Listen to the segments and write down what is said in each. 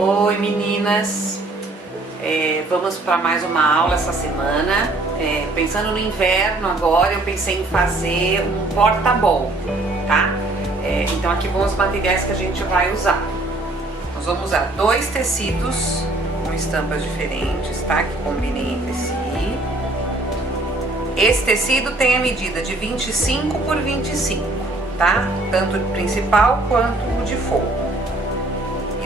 Oi meninas, vamos para mais uma aula essa semana. Pensando no inverno agora, eu pensei em fazer um porta-bol, tá? Então aqui vão os materiais que a gente vai usar. Nós vamos usar 2 tecidos com estampas diferentes, tá? Que combinem entre si. Esse tecido tem a medida de 25 por 25, tá? Tanto o principal quanto o de forro.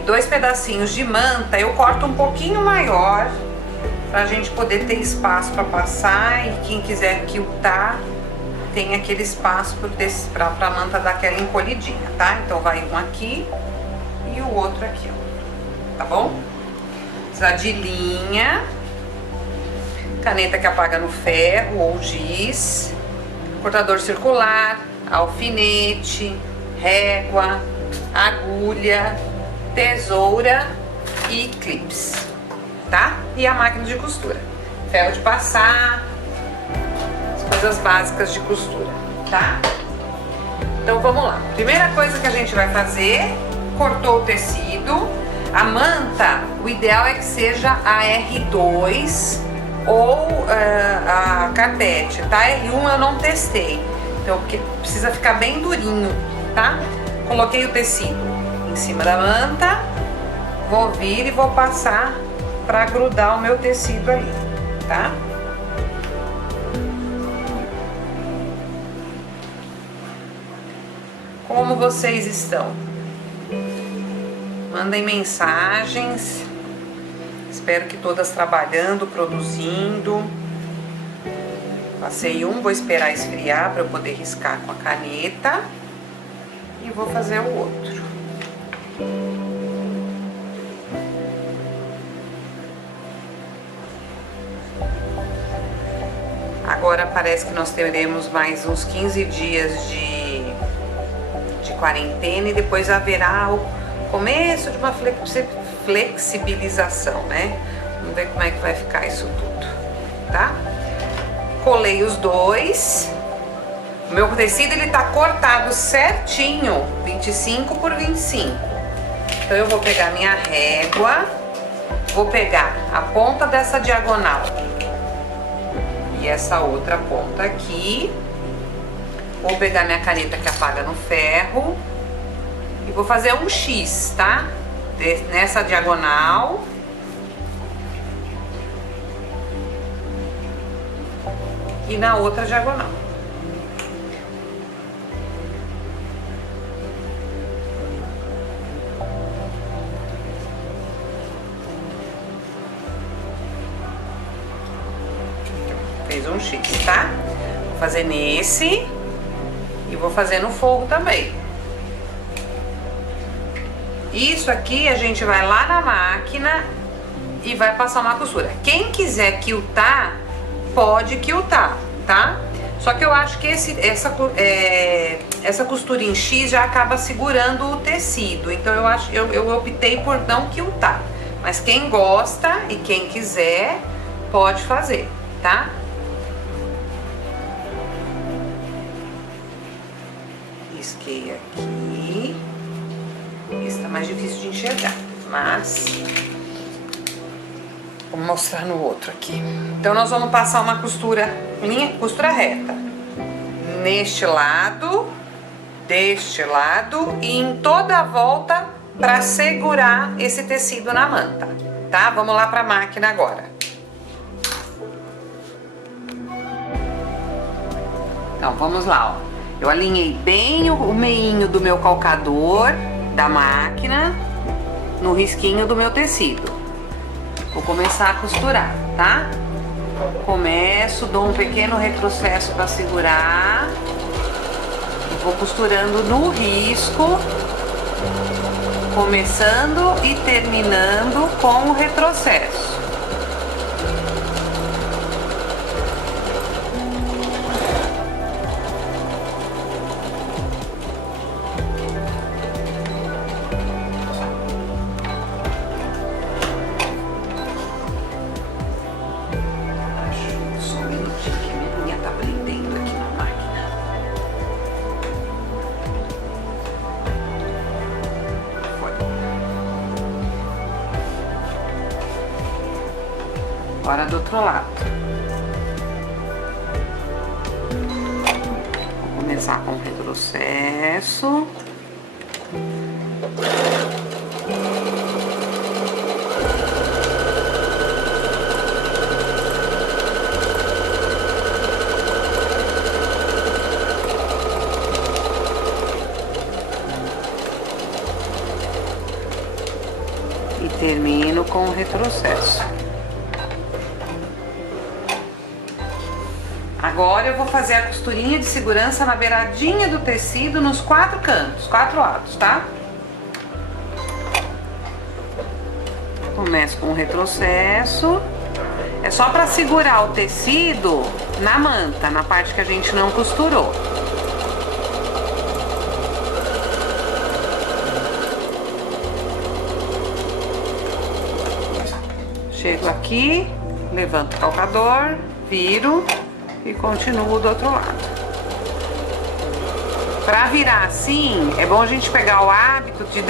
2 pedacinhos de manta, eu corto um pouquinho maior pra gente poder ter espaço para passar, e quem quiser quiltar tem aquele espaço pra manta dar aquela encolhidinha, tá? Então vai um aqui e o outro aqui, ó, tá bom? Precisa de linha, caneta que apaga no ferro ou giz, cortador circular, alfinete, régua, agulha, tesoura e clips, tá? E a máquina de costura, ferro de passar, as coisas básicas de costura, tá? Então vamos lá. Primeira coisa que a gente vai fazer: cortou o tecido. A manta, o ideal é que seja a R2 ou a carpete, tá? R1 eu não testei, então porque precisa ficar bem durinho, tá? Coloquei o tecido em cima da manta, vou vir e vou passar para grudar o meu tecido ali, tá? Como vocês estão? Mandem mensagens. Espero que todas trabalhando, produzindo. Passei um, vou esperar esfriar para eu poder riscar com a caneta e vou fazer o outro. Agora parece que nós teremos mais uns 15 dias de quarentena e depois haverá o começo de uma flexibilização, né? Vamos ver como é que vai ficar isso tudo, tá? Colei os 2. O meu tecido ele tá cortado certinho, 25 por 25. Então eu vou pegar minha régua, vou pegar a ponta dessa diagonal e essa outra ponta aqui, vou pegar minha caneta que apaga no ferro e vou fazer um X, tá? Nessa diagonal e na outra diagonal. Fez um X, tá? Vou fazer nesse e vou fazer no forro também. Isso aqui a gente vai lá na máquina e vai passar uma costura. Quem quiser quiltar, pode quiltar, tá? Só que eu acho que essa costura em X já acaba segurando o tecido. Então eu optei por não quiltar. Mas quem gosta e quem quiser, pode fazer, tá? Risquei aqui. Esse tá mais difícil de enxergar, mas vou mostrar no outro aqui. Então nós vamos passar uma costura reta neste lado, deste lado e em toda a volta para segurar esse tecido na manta, tá? Vamos lá para a máquina agora. Então vamos lá, ó. Eu alinhei bem o meinho do meu calcador da máquina no risquinho do meu tecido. Vou começar a costurar, tá? Começo, dou um pequeno retrocesso para segurar e vou costurando no risco, começando e terminando com o retrocesso. Agora do outro lado. Vou começar com o retrocesso. E termino com o retrocesso. Agora eu vou fazer a costurinha de segurança na beiradinha do tecido nos 4 cantos, 4 lados, tá? Começo com o retrocesso. É só para segurar o tecido na manta, na parte que a gente não costurou. Chego aqui, levanto o calcador, viro e continuo do outro lado. Para virar assim, é bom a gente pegar o hábito de...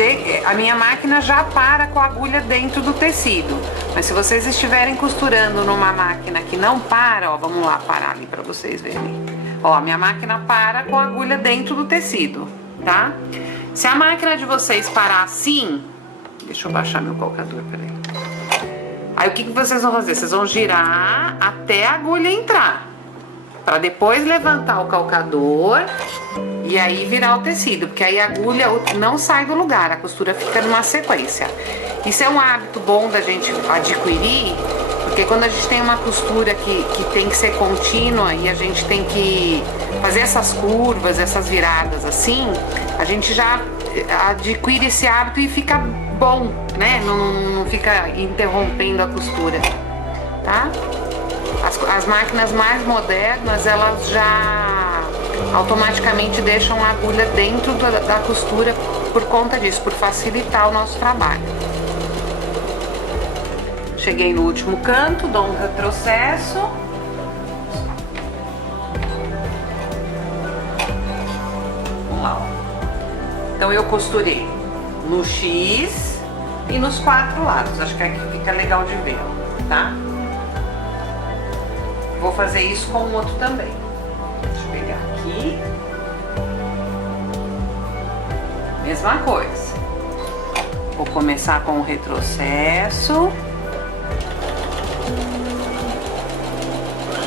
A minha máquina já para com a agulha dentro do tecido. Mas se vocês estiverem costurando numa máquina que não para, ó, vamos lá parar ali para vocês verem. Ó, a minha máquina para com a agulha dentro do tecido, tá? Se a máquina de vocês parar assim... Deixa eu baixar meu calcador, peraí. Aí o que vocês vão fazer? Vocês vão girar até a agulha entrar, para depois levantar o calcador e aí virar o tecido, porque aí a agulha não sai do lugar, a costura fica numa sequência. Isso é um hábito bom da gente adquirir, porque quando a gente tem uma costura que tem que ser contínua e a gente tem que fazer essas curvas, essas viradas assim, a gente já adquire esse hábito e fica bom, né? Não fica interrompendo a costura, tá? As máquinas mais modernas, elas já automaticamente deixam a agulha dentro da costura por conta disso, por facilitar o nosso trabalho. Cheguei no último canto, dou um retrocesso. Vamos lá, ó. Então eu costurei no X e nos 4 lados. Acho que aqui fica legal de ver, tá? Vou fazer isso com o outro também. Deixa eu pegar aqui. Mesma coisa. Vou começar com o retrocesso.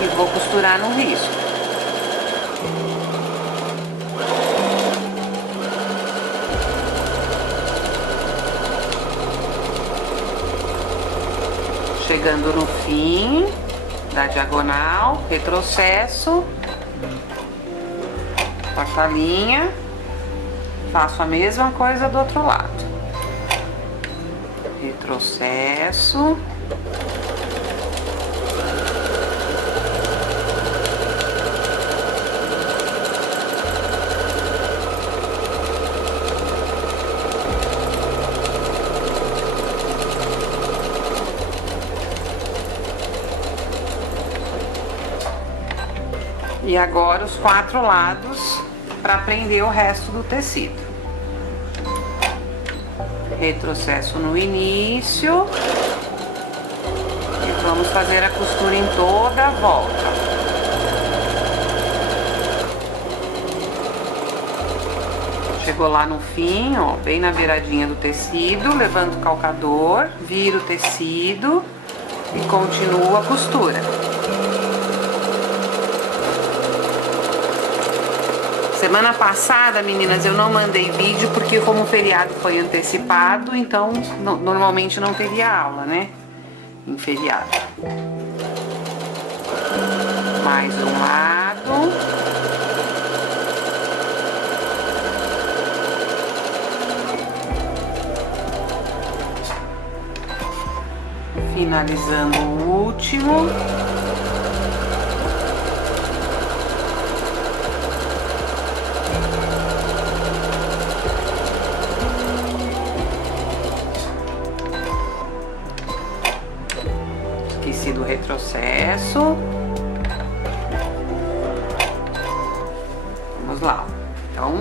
E vou costurar no risco. Chegando no fim da diagonal, retrocesso, corto a linha, faço a mesma coisa do outro lado, retrocesso, e agora os 4 lados para prender o resto do tecido. Retrocesso no início e vamos fazer a costura em toda a volta. Chegou lá no fim, ó, bem na beiradinha do tecido, levanto o calcador, viro o tecido e continuo a costura. Semana passada, meninas, eu não mandei vídeo porque como o feriado foi antecipado, então normalmente não teria aula, né? Em feriado. Mais um lado. Finalizando o último. Do retrocesso. Vamos lá. Então,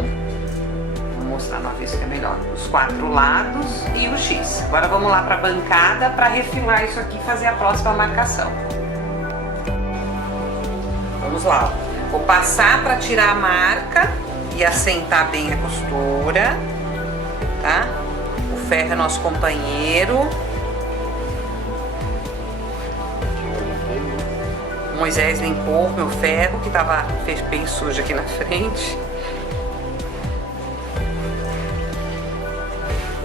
vou mostrar mostrar no avesso que é melhor. Os 4 lados e o X. Agora vamos lá para a bancada para refilar isso aqui e fazer a próxima marcação. Vamos lá, ó. Vou passar para tirar a marca e assentar bem a costura, tá? O ferro é nosso companheiro. O Moisés limpou meu ferro que tava bem sujo aqui na frente.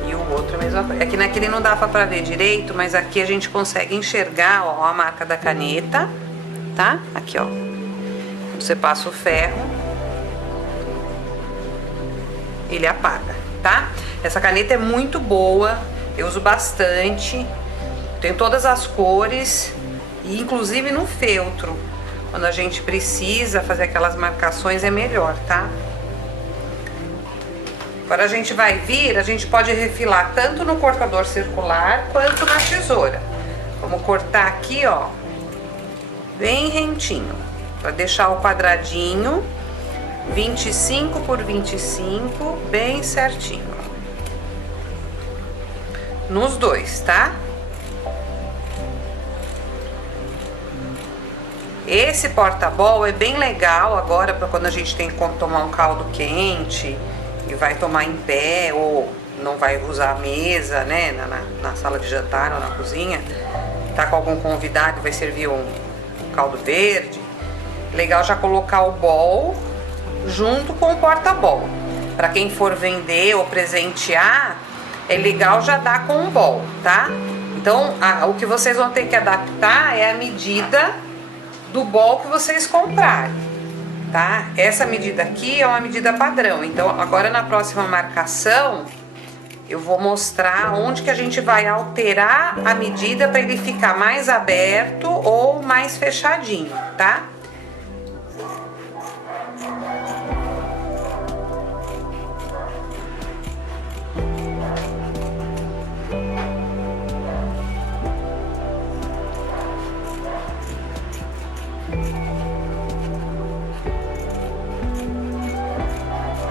E o outro a mesma coisa. Aqui naquele não dava pra ver direito, mas aqui a gente consegue enxergar, ó, a marca da caneta, tá? Aqui, ó. Você passa o ferro, ele apaga, tá? Essa caneta é muito boa, eu uso bastante, tem todas as cores. E inclusive no feltro, quando a gente precisa fazer aquelas marcações é melhor, tá? Agora a gente pode refilar tanto no cortador circular quanto na tesoura. Vamos cortar aqui, ó, bem rentinho, para deixar o quadradinho 25 por 25, bem certinho. Nos dois, tá? Esse porta-bol é bem legal agora para quando a gente tem que tomar um caldo quente e vai tomar em pé ou não vai usar a mesa, né, na sala de jantar ou na cozinha. Tá com algum convidado e vai servir um caldo verde. Legal já colocar o bol junto com o porta-bol. Para quem for vender ou presentear, é legal já dar com o bol, tá? Então, o que vocês vão ter que adaptar é a medida do bol que vocês comprarem, tá? Essa medida aqui é uma medida padrão. Então, agora na próxima marcação, eu vou mostrar onde que a gente vai alterar a medida para ele ficar mais aberto ou mais fechadinho, tá?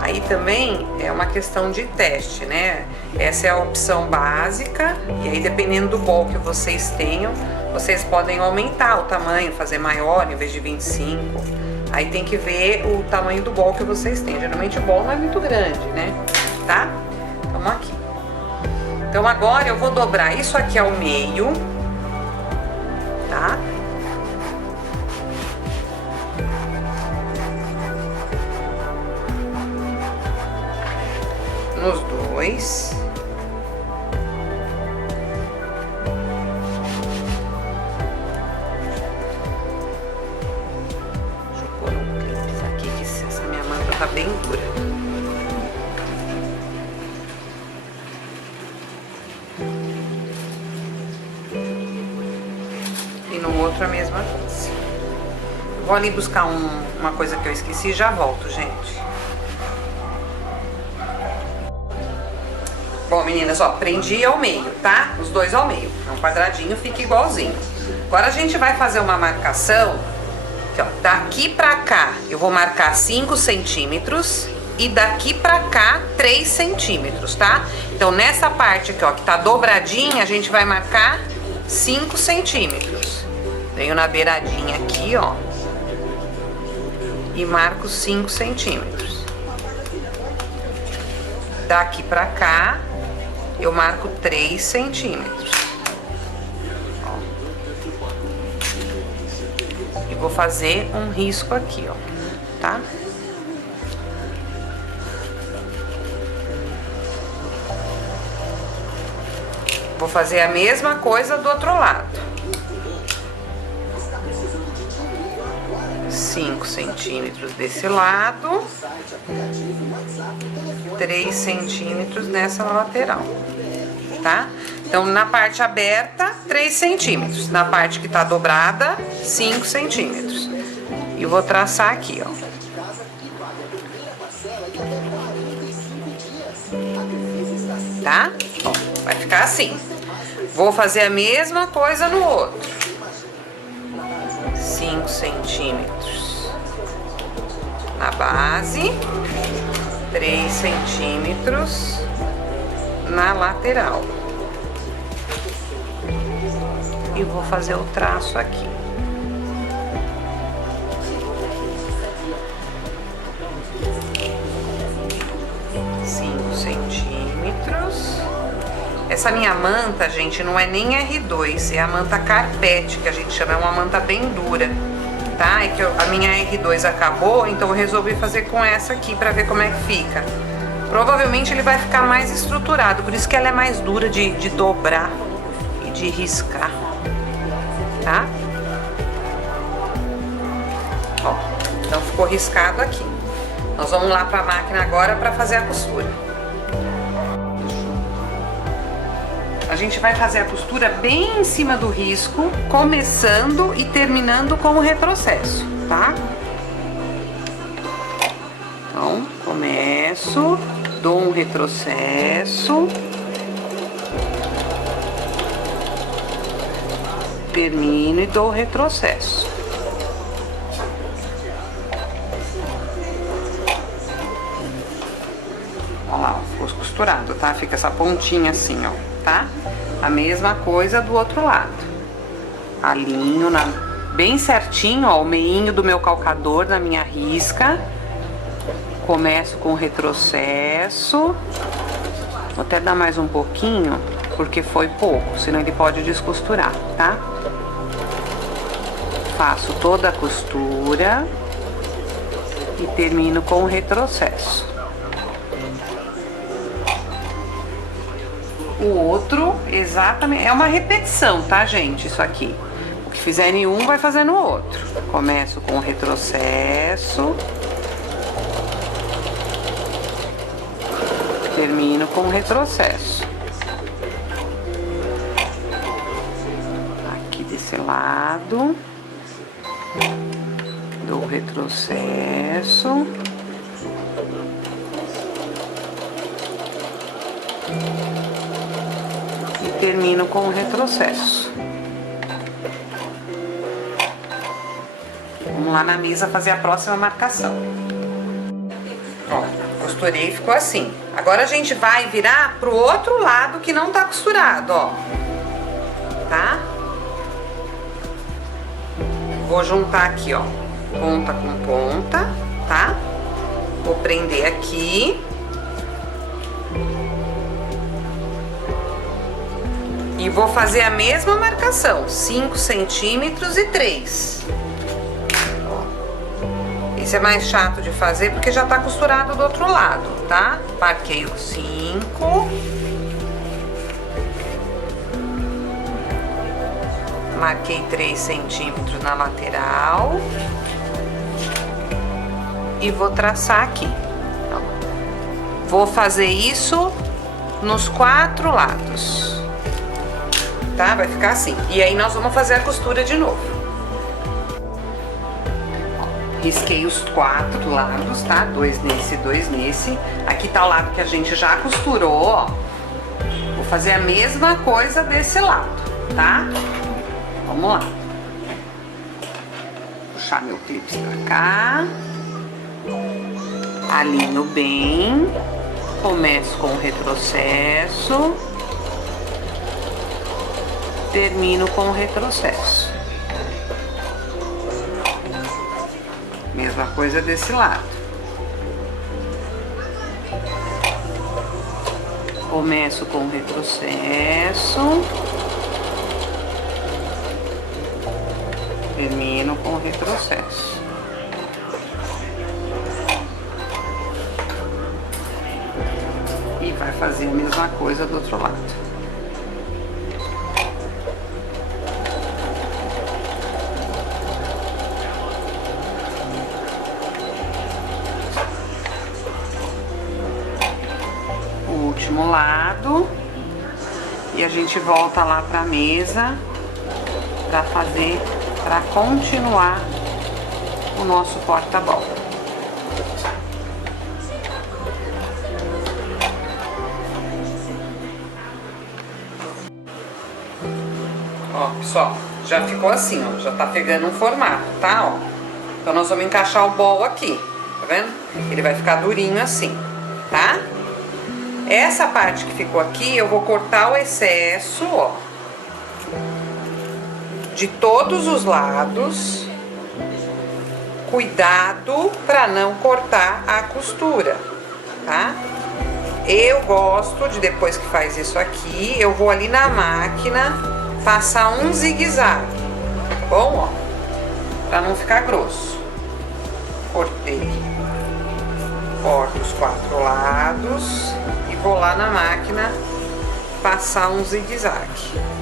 Aí também é uma questão de teste, né? Essa é a opção básica, e aí dependendo do bol que vocês tenham, vocês podem aumentar o tamanho, fazer maior em vez de 25. Aí tem que ver o tamanho do bol que vocês têm. Geralmente o bol não é muito grande, né? Tá? Vamos aqui. Então agora eu vou dobrar isso aqui ao meio, tá? Nos dois. Deixa eu pôr um clipe aqui, que essa minha manta tá bem dura. E no outro a mesma coisa. Eu vou ali buscar uma coisa que eu esqueci e já volto, gente. Bom, meninas, ó, prendi ao meio, tá? Os dois ao meio. É um quadradinho, fica igualzinho. Agora a gente vai fazer uma marcação, que, ó, daqui pra cá eu vou marcar 5 centímetros e daqui pra cá 3 centímetros, tá? Então nessa parte aqui, ó, que tá dobradinha, a gente vai marcar 5 centímetros. Venho na beiradinha aqui, ó, e marco 5 centímetros. Daqui pra cá eu marco 3 centímetros. Ó. E vou fazer um risco aqui, ó, tá? Vou fazer a mesma coisa do outro lado. 5 centímetros desse lado. 3 centímetros nessa lateral, tá? Então, na parte aberta, 3 centímetros. Na parte que tá dobrada, 5 centímetros. E eu vou traçar aqui, ó. Tá? Ó, vai ficar assim. Vou fazer a mesma coisa no outro. 5 centímetros na base. 3 centímetros na lateral. E vou fazer o traço aqui. Centímetros. Essa minha manta, gente, não é nem R2, é a manta carpete, que a gente chama, é uma manta bem dura, tá? É que a minha R2 acabou, então eu resolvi fazer com essa aqui pra ver como é que fica. Provavelmente ele vai ficar mais estruturado, por isso que ela é mais dura de dobrar e de riscar, tá? Ó, então ficou riscado aqui. Nós vamos lá pra máquina agora pra fazer a costura. A gente vai fazer a costura bem em cima do risco, começando e terminando com o retrocesso, tá? Então, começo, dou um retrocesso, termino e dou o retrocesso. Olha lá, ficou costurado, tá? Fica essa pontinha assim, ó, tá? A mesma coisa do outro lado. Alinho bem certinho, ó, o meinho do meu calcador da minha risca. Começo com o retrocesso. Vou até dar mais um pouquinho, porque foi pouco, senão ele pode descosturar, tá? Faço toda a costura e termino com o retrocesso. O outro, exatamente, é uma repetição, tá, gente? Isso aqui. O que fizer em um, vai fazer no outro. Começo com o retrocesso. Termino com o retrocesso. Aqui desse lado. Dou o retrocesso. Termino com o retrocesso. Vamos lá na mesa fazer a próxima marcação. Ó, costurei e ficou assim. Agora a gente vai virar pro outro lado que não tá costurado, ó. Tá? Vou juntar aqui, ó, ponta com ponta, tá? Vou prender aqui. E vou fazer a mesma marcação, 5 centímetros e 3. Esse é mais chato de fazer porque já tá costurado do outro lado, tá? Marquei o 5. Marquei 3 centímetros na lateral. E vou traçar aqui. Vou fazer isso nos 4 lados. Tá? Vai ficar assim. E aí nós vamos fazer a costura de novo. Ó, risquei os 4 lados, tá? 2 nesse, 2 nesse. Aqui tá o lado que a gente já costurou, ó. Vou fazer a mesma coisa desse lado, tá? Vamos lá. Puxar meu clipe pra cá. Alinho bem. Começo com o retrocesso. Termino com o retrocesso. Mesma coisa desse lado. Começo com o retrocesso. Termino com o retrocesso. E vai fazer a mesma coisa do outro lado. Último lado e a gente volta lá pra mesa pra fazer, pra continuar o nosso porta-bola. Ó, pessoal, já ficou assim, ó, já tá pegando um formato, tá, ó. Então nós vamos encaixar o bol aqui, tá vendo? Ele vai ficar durinho assim. Essa parte que ficou aqui, eu vou cortar o excesso, ó, de todos os lados. Cuidado para não cortar a costura, tá? Eu gosto de, depois que faz isso aqui, eu vou ali na máquina passar um zigue-zague, tá bom? Ó, para não ficar grosso. Cortei. Corto os 4 lados e vou lá na máquina passar um zigue-zague.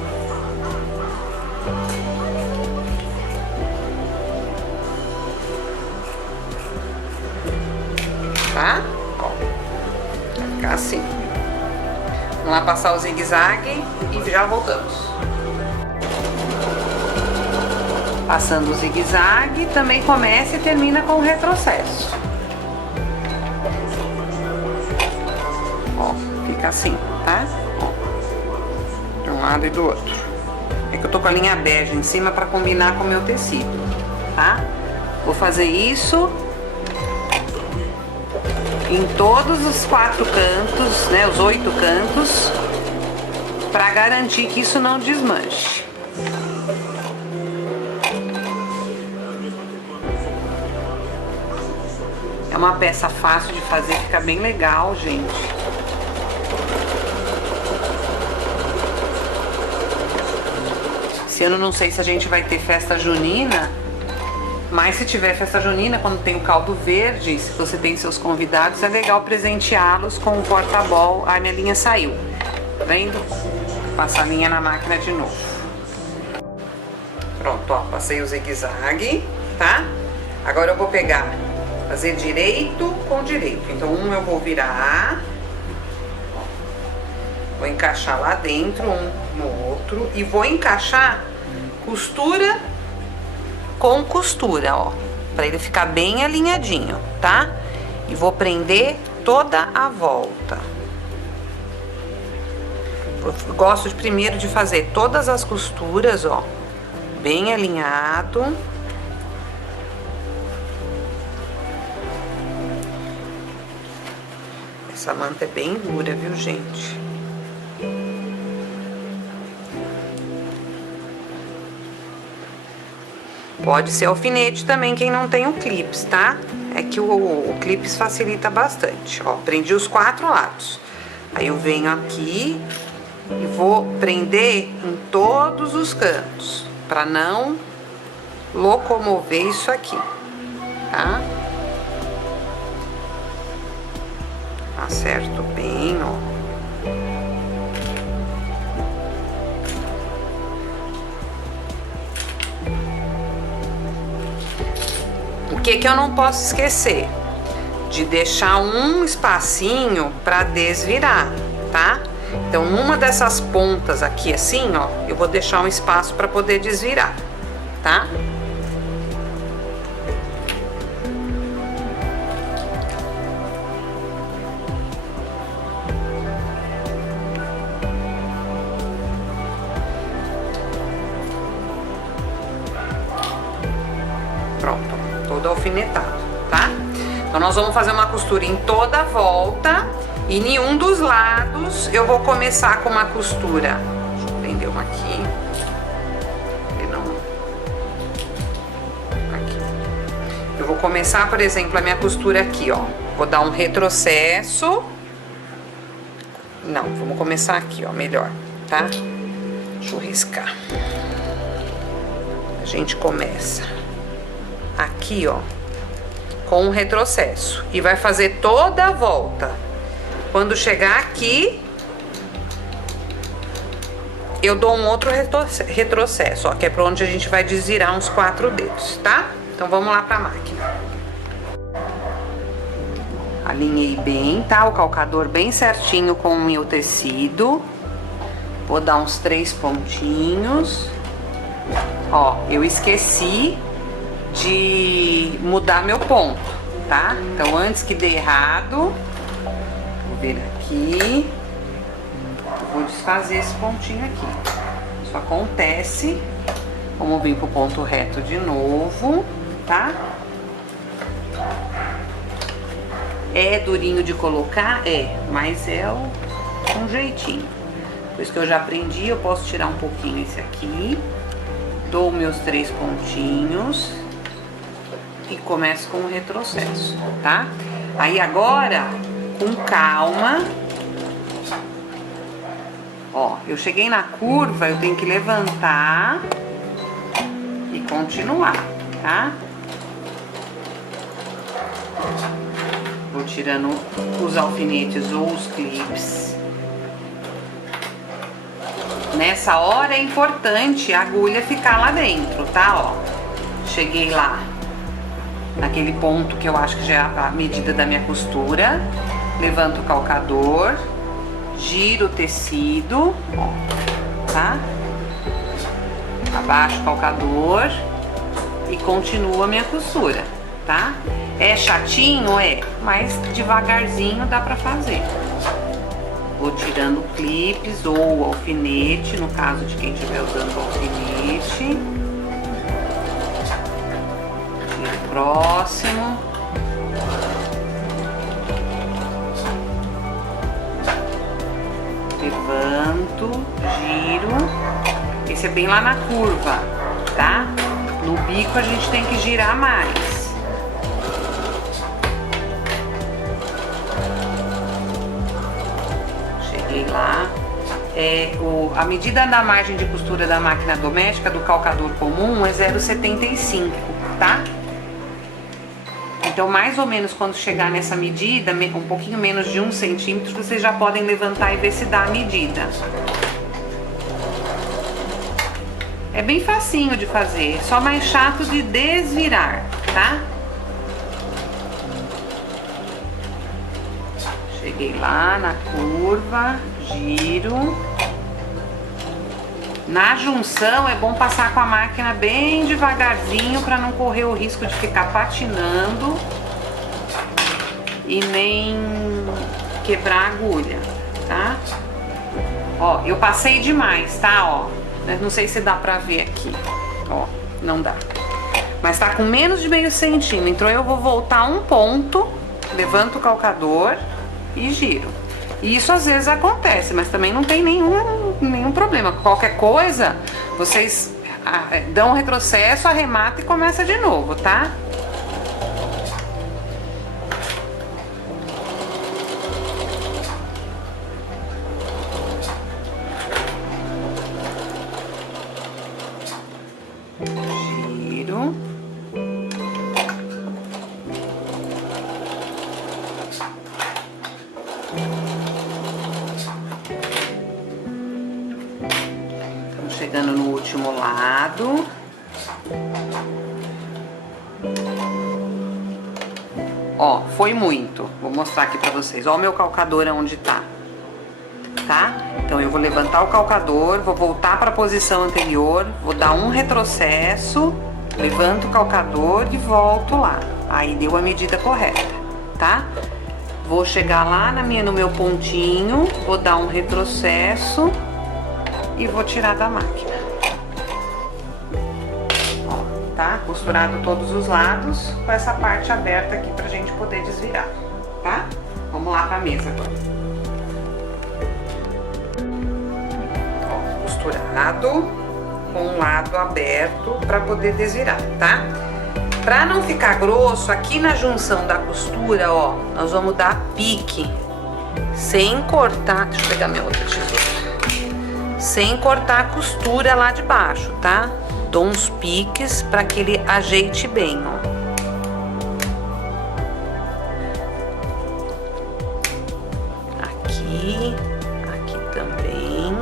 Tá? Ó, vai ficar assim. Vamos lá passar o zigue-zague e já voltamos. Passando o zigue-zague, também começa e termina com o retrocesso. Ó, fica assim, tá? Ó, de um lado e do outro. É que eu tô com a linha bege em cima para combinar com o meu tecido, tá? Vou fazer isso em todos os 4 cantos, né, os 8 cantos, para garantir que isso não desmanche. É uma peça fácil de fazer, fica bem legal, gente. Esse ano não sei se a gente vai ter festa junina, mas se tiver festa junina, quando tem o caldo verde, se você tem seus convidados, é legal presenteá-los com o porta-bol. Ai, minha linha saiu. Tá vendo? Passar a linha na máquina de novo. Pronto, ó, passei o zigue-zague, tá? Agora eu vou pegar, fazer direito com direito. Então, um eu vou virar, ó, vou encaixar lá dentro, um no outro, e vou encaixar costura com costura, ó, para ele ficar bem alinhadinho, tá? E vou prender toda a volta. Eu gosto primeiro de fazer todas as costuras, ó, bem alinhado. Essa manta é bem dura, viu, gente? Pode ser alfinete também, quem não tem o clips, tá? É que o clips facilita bastante. Ó, prendi os 4 lados. Aí eu venho aqui e vou prender em todos os cantos, pra não locomover isso aqui, tá? Acerto bem, ó. O que eu não posso esquecer? De deixar um espacinho para desvirar, tá? Então, numa dessas pontas aqui, assim, ó, eu vou deixar um espaço para poder desvirar, tá? Pronto, todo alfinetado, tá? Então, nós vamos fazer uma costura em toda a volta e em um dos lados eu vou começar com uma costura. Deixa eu prender uma aqui. Ele não... Aqui. Eu vou começar, por exemplo, a minha costura aqui, ó. Vou dar um retrocesso. Não, vamos começar aqui, ó, melhor, tá? Deixa eu riscar. A gente começa aqui, ó, com um retrocesso e vai fazer toda a volta. Quando chegar aqui, eu dou um outro retrocesso, ó, que é para onde a gente vai desvirar uns 4 dedos, tá? Então vamos lá para a máquina. Alinhei bem, tá? O calcador bem certinho com o meu tecido. Vou dar uns 3 pontinhos. Ó, eu esqueci de mudar meu ponto, tá? Então, antes que dê errado, vou vir aqui, eu vou desfazer esse pontinho aqui. Isso acontece. Vamos vir pro ponto reto de novo, tá? É durinho de colocar? É, mas é um jeitinho. Depois que eu já aprendi, eu posso tirar um pouquinho esse aqui. Dou meus 3 pontinhos. E começo com o retrocesso, tá? Aí agora, com calma... Ó, eu cheguei na curva, eu tenho que levantar e continuar, tá? Vou tirando os alfinetes ou os clips. Nessa hora é importante a agulha ficar lá dentro, tá? Ó, cheguei lá, naquele ponto que eu acho que já é a medida da minha costura. Levanto o calcador. Giro o tecido, ó, tá? Abaixo o calcador e continuo a minha costura, tá? É chatinho? É, mas devagarzinho dá pra fazer. Vou tirando clipes ou alfinete, no caso de quem estiver usando alfinete. E o próximo. Levanto, giro. Esse é bem lá na curva, tá? No bico a gente tem que girar mais. Cheguei lá. A medida da margem de costura da máquina doméstica, do calcador comum, é 0,75, tá? Então, mais ou menos, quando chegar nessa medida, um pouquinho menos de 1 centímetro, vocês já podem levantar e ver se dá a medida. É bem facinho de fazer, só mais chato de desvirar, tá? Cheguei lá na curva, giro. Na junção é bom passar com a máquina bem devagarzinho para não correr o risco de ficar patinando e nem quebrar a agulha, tá? Ó, eu passei demais, tá? Ó, não sei se dá pra ver aqui, ó, não dá. Mas tá com menos de meio centímetro, então eu vou voltar um ponto, levanto o calcador e giro. E isso às vezes acontece, mas também não tem nenhum problema. Qualquer coisa, vocês dão um retrocesso, arremata e começa de novo, tá? Giro. Chegando no último lado. Ó, foi muito. Vou mostrar aqui pra vocês. Ó o meu calcador onde tá. Tá? Então eu vou levantar o calcador, vou voltar pra posição anterior, vou dar um retrocesso, levanto o calcador e volto lá. Aí deu a medida correta, tá? Vou chegar lá no meu pontinho, vou dar um retrocesso e vou tirar da máquina. Ó, tá? Costurado todos os lados, com essa parte aberta aqui pra gente poder desvirar, tá? Vamos lá pra mesa agora. Ó, costurado, com um lado aberto pra poder desvirar, tá? Pra não ficar grosso, aqui na junção da costura, ó, nós vamos dar pique, sem cortar. Deixa eu pegar minha outra tesoura. Sem cortar a costura lá de baixo, tá? Dou uns piques para que ele ajeite bem, ó. Aqui também.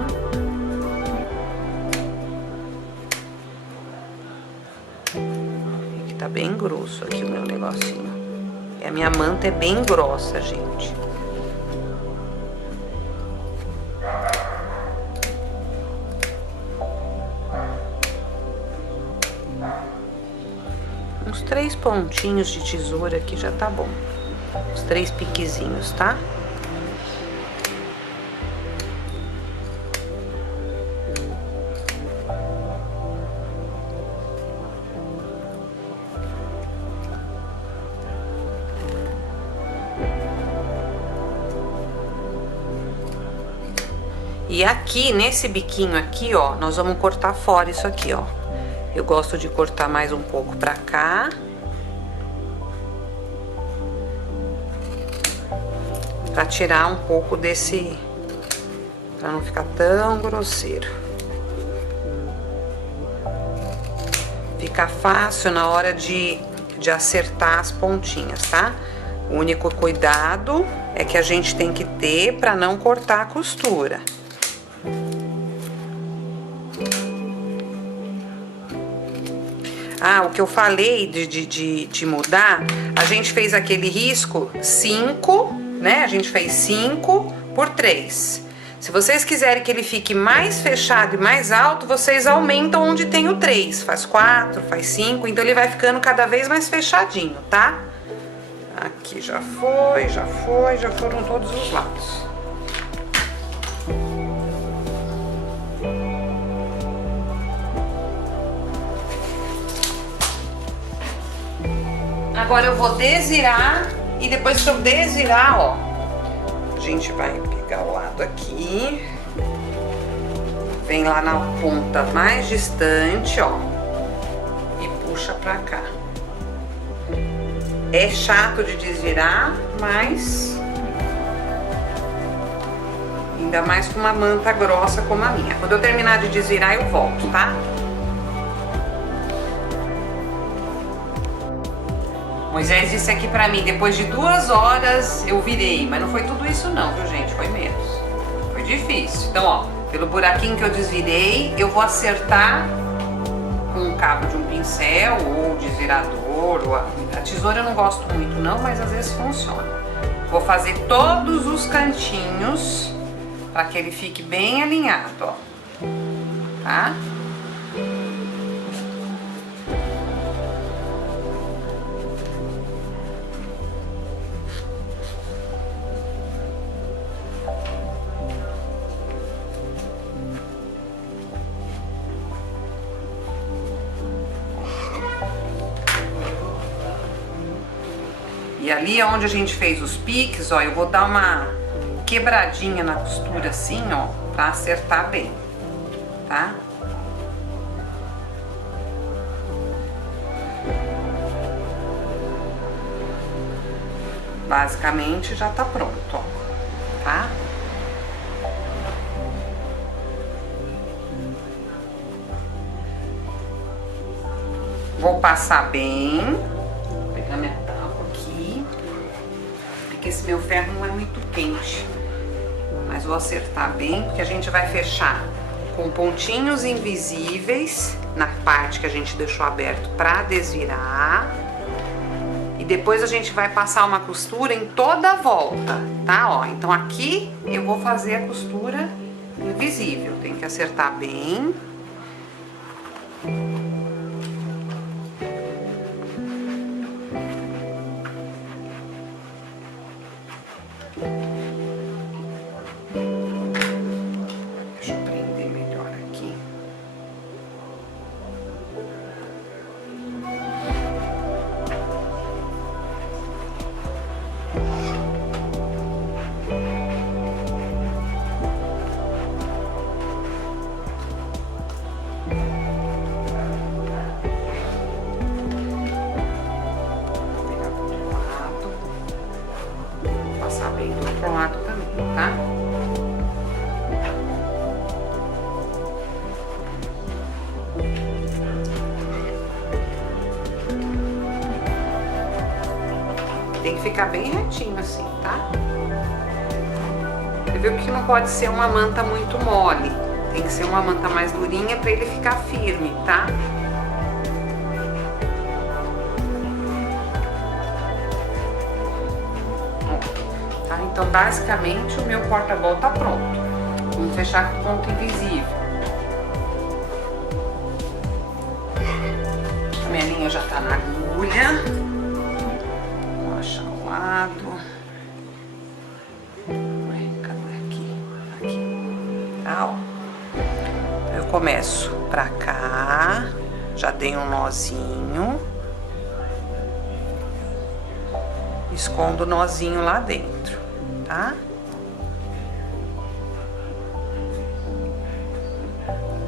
Aqui tá bem grosso aqui o meu negocinho. E a minha manta é bem grossa, gente. Uns 3 pontinhos de tesoura aqui já tá bom. Os 3 piquezinhos, tá? E aqui, nesse biquinho aqui, ó, nós vamos cortar fora isso aqui, ó. Eu gosto de cortar mais um pouco pra cá. Pra tirar um pouco desse... Pra não ficar tão grosseiro. Fica fácil na hora de acertar as pontinhas, tá? O único cuidado é que a gente tem que ter pra não cortar a costura. Ah, o que eu falei de mudar, a gente fez aquele risco 5, né? A gente fez 5 por 3. Se vocês quiserem que ele fique mais fechado e mais alto, vocês aumentam onde tem o 3. Faz 4, faz 5, então ele vai ficando cada vez mais fechadinho, tá? Aqui já foram todos os lados. Agora eu vou desvirar e depois que eu desvirar, ó, a gente vai pegar o lado aqui, vem lá na ponta mais distante, ó, e puxa pra cá. É chato de desvirar, mas ainda mais com uma manta grossa como a minha. Quando eu terminar de desvirar, eu volto, tá? Moisés disse aqui pra mim, depois de 2 horas eu virei, mas não foi tudo isso não, viu gente? Foi menos. Foi difícil. Então, ó, pelo buraquinho que eu desvirei, eu vou acertar com o cabo de um pincel ou desvirador. Ou a tesoura eu não gosto muito não, mas às vezes funciona. Vou fazer todos os cantinhos para que ele fique bem alinhado, ó. Tá? E ali onde a gente fez os piques, ó, eu vou dar uma quebradinha na costura assim, ó, pra acertar bem, tá? Basicamente já tá pronto, ó, tá? Vou passar bem, vou pegar minha tampa aqui, porque esse meu ferro não é muito quente, mas vou acertar bem, porque a gente vai fechar com pontinhos invisíveis na parte que a gente deixou aberto pra desvirar, e depois a gente vai passar uma costura em toda a volta, tá? Ó, então aqui eu vou fazer a costura invisível, tem que acertar bem. Bem do outro lado também, tá? Tem que ficar bem retinho assim, tá? Você viu que não pode ser uma manta muito mole, tem que ser uma manta mais durinha pra ele ficar firme, tá? Então, basicamente, o meu porta-bol tá pronto. Vamos fechar com ponto invisível. A minha linha já tá na agulha. Vou achar o lado. Cadê aqui? Aqui. Tá, ó. Eu começo pra cá. Já dei um nozinho. Escondo o nozinho lá dentro. Tá?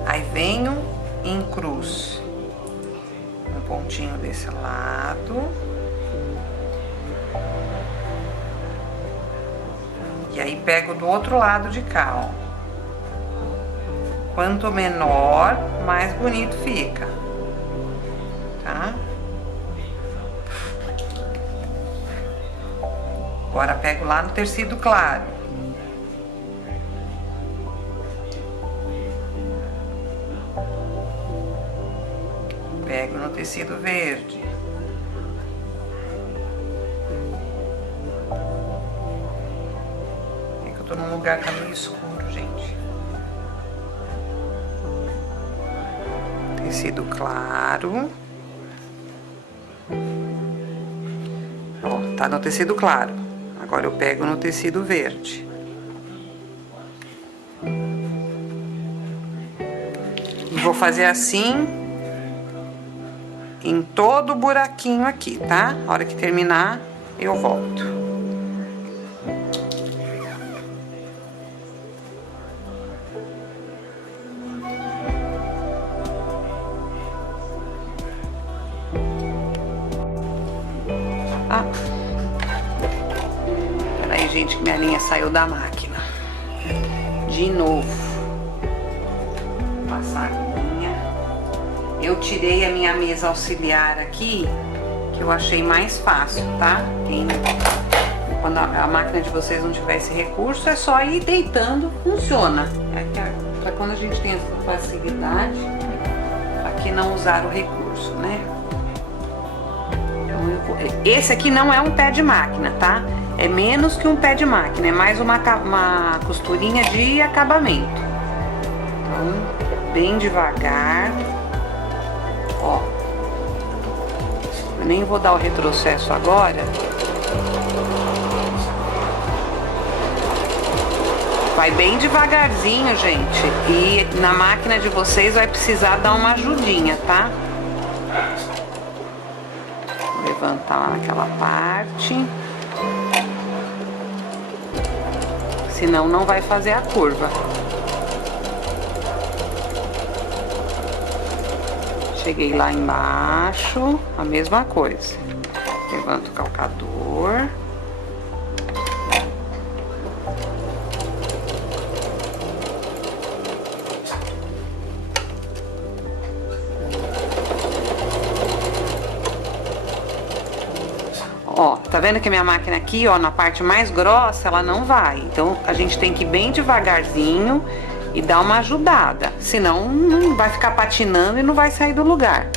Aí venho em cruz um pontinho desse lado e aí pego do outro lado de cá, ó. Quanto menor, mais bonito fica, tá? Agora pego lá no tecido claro. Pego no tecido verde. É que eu tô num lugar que tá meio escuro, gente. Tecido claro. Ó, tá no tecido claro. Agora eu pego no tecido verde. E vou fazer assim em todo o buraquinho aqui, tá? A hora que terminar, eu volto. Ah. Peraí, gente, que minha linha saiu da máquina. De novo. Vou passar a linha. Eu tirei a minha mesa auxiliar aqui, que eu achei mais fácil, tá? Quando a máquina de vocês não tiver esse recurso, é só ir deitando, funciona. Pra quando a gente tem essa facilidade, aqui não usar o recurso, né? Esse aqui não é um pé de máquina, tá? É menos que um pé de máquina, é mais uma costurinha de acabamento. Então, bem devagar. Ó. Eu nem vou dar o retrocesso agora. Vai bem devagarzinho, gente. E na máquina de vocês vai precisar dar uma ajudinha, tá? Levantar lá naquela parte, senão não vai fazer a curva. Cheguei lá embaixo, a mesma coisa. Levanto o calcador. Ó, tá vendo que a minha máquina aqui, ó, na parte mais grossa, ela não vai. Então, a gente tem que ir bem devagarzinho e dar uma ajudada. Senão, vai ficar patinando e não vai sair do lugar.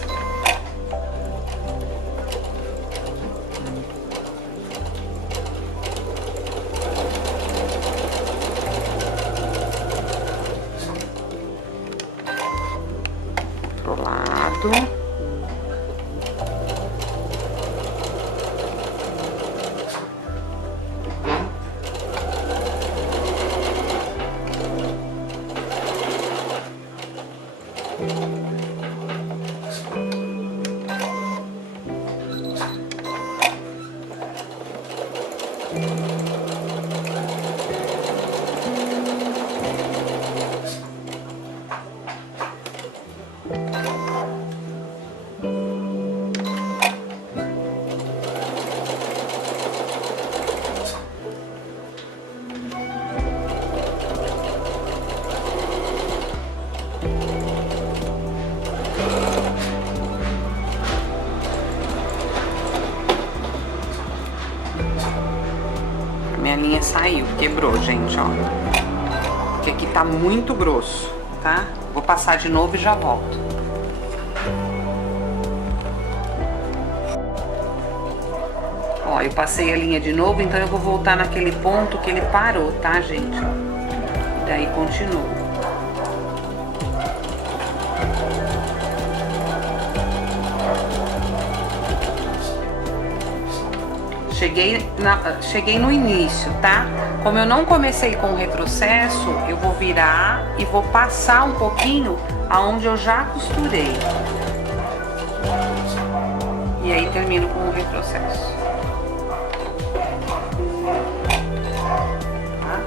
Outro lado. Minha linha saiu, quebrou, gente, ó. Porque aqui tá muito grosso, tá? Vou passar de novo e já volto. Ó, eu passei a linha de novo, então eu vou voltar naquele ponto que ele parou, tá, gente? E daí continuo. Cheguei no início, tá? Como eu não comecei com o retrocesso, eu vou virar e vou passar um pouquinho aonde eu já costurei. E aí termino com o retrocesso. Tá?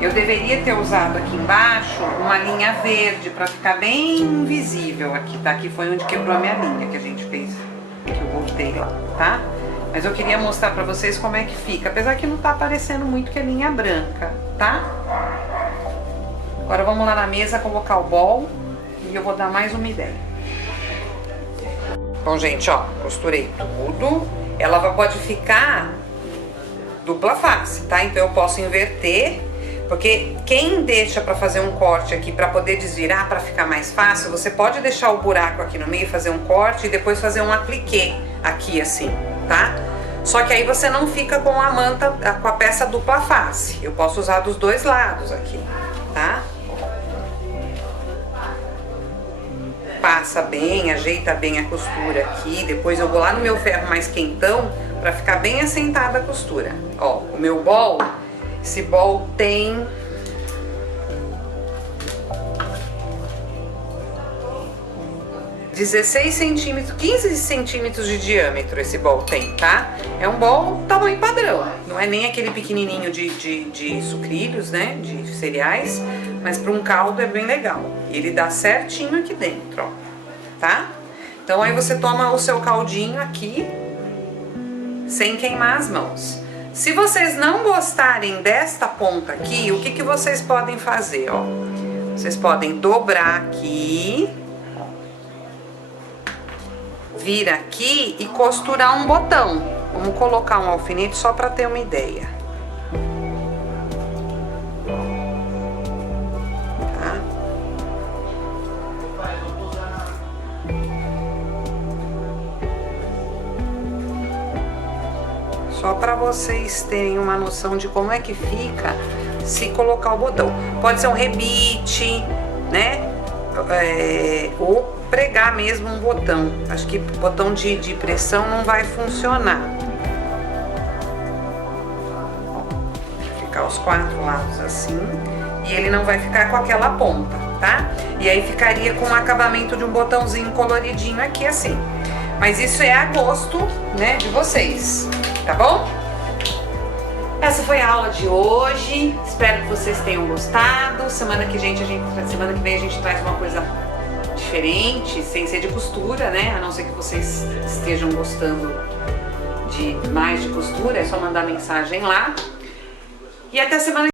Eu deveria ter usado aqui embaixo uma linha verde pra ficar bem visível aqui, tá? Aqui foi onde quebrou a minha linha que a gente fez, que eu voltei lá, tá? Mas eu queria mostrar pra vocês como é que fica, apesar que não tá aparecendo muito que é linha branca, tá? Agora vamos lá na mesa colocar o bol e eu vou dar mais uma ideia. Bom, gente, ó, costurei tudo. Ela pode ficar dupla face, tá? Então eu posso inverter, porque quem deixa pra fazer um corte aqui pra poder desvirar, pra ficar mais fácil, você pode deixar o buraco aqui no meio, fazer um corte e depois fazer um apliquê aqui assim, tá? Só que aí você não fica com a manta, com a peça dupla face. Eu posso usar dos dois lados aqui, tá? Passa bem, ajeita bem a costura aqui. Depois eu vou lá no meu ferro mais quentão pra ficar bem assentada a costura. Ó, o meu bol, esse bol tem 16 centímetros, 15 centímetros de diâmetro esse bol tem, tá? É um bol tamanho padrão, não é nem aquele pequenininho de sucrilhos, né, de cereais, mas para um caldo é bem legal. Ele dá certinho aqui dentro, ó, tá? Então aí você toma o seu caldinho aqui, sem queimar as mãos. Se vocês não gostarem desta ponta aqui, o que que vocês podem fazer, ó? Vocês podem dobrar aqui, vir aqui e costurar um botão. Vamos colocar um alfinete só para ter uma ideia. Tá? Só para vocês terem uma noção de como é que fica se colocar o botão. Pode ser um rebite, né? Ou pregar mesmo um botão. Acho que botão de pressão não vai funcionar. Ficar os 4 lados assim. E ele não vai ficar com aquela ponta, tá? E aí ficaria com o acabamento de um botãozinho coloridinho aqui assim. Mas isso é a gosto, né, de vocês, tá bom? Essa foi a aula de hoje. Espero que vocês tenham gostado. Semana que vem a gente traz uma coisa diferente, sem ser de costura, né? A não ser que vocês estejam gostando de mais de costura, é só mandar mensagem lá. E até semana